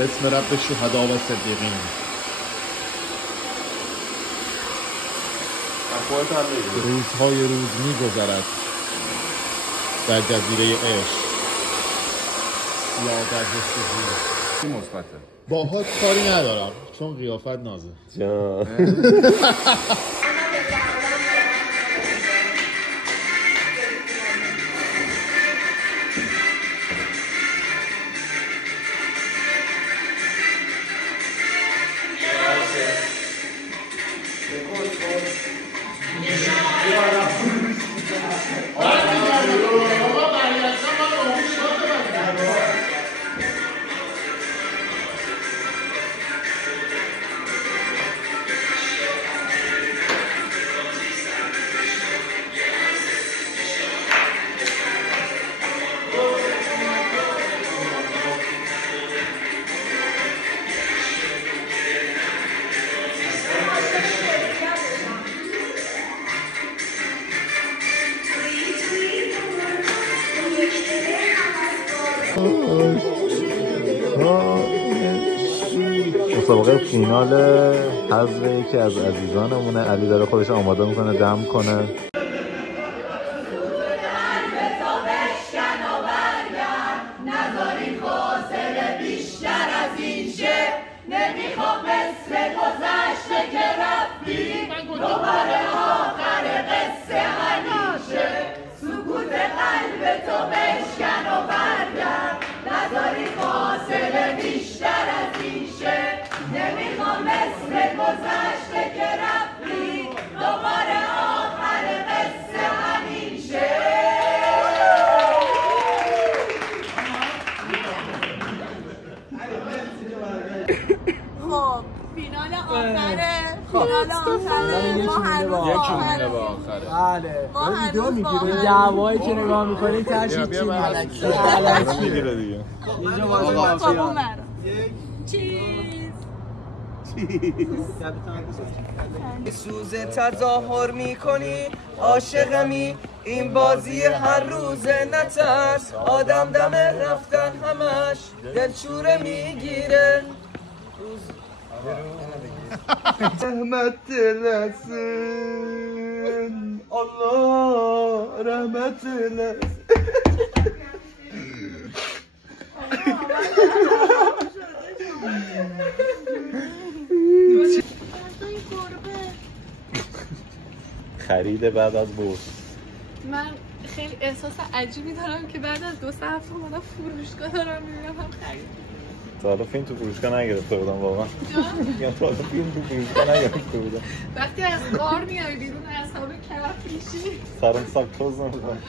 بسم رب الشهداء و صدیقین. روزهای روز می‌گذرد در جزیره عشق. یا در جستجو. چی مثبته؟ باهات کاری ندارم چون قیافت نازه. جان. مسابقه فینال حذف یکی از عزیزانمونه. علی داره خودش آماده میکنه دم کنه. فینال آخره ما ویدیو میگیره دعوایی که نگاه میکنیم تشکیل تیم علکی میگیره دیگه. اینجا بازی مافیا سوز تظاهر میکنی عاشقمی این بازی هر روزه نترس آدم دم رفتن همش دلشوره میگیره رحمت لسن الله رحمت لسن خرید بعد از بورس. من خیلی احساس عجیبی دارم که بعد از 2 هفته اومدم فروشگاه دارم میبینم هم خرید. تا حالا فیلم تو فروشگاه نگرفته بودم واقعا. میگم تا حالا فیلم تو فروشگاه نگرفته بودم. وقتی از کار میای بیرون اعصاب کف میشی. سرم ساکتوز نمیکنم.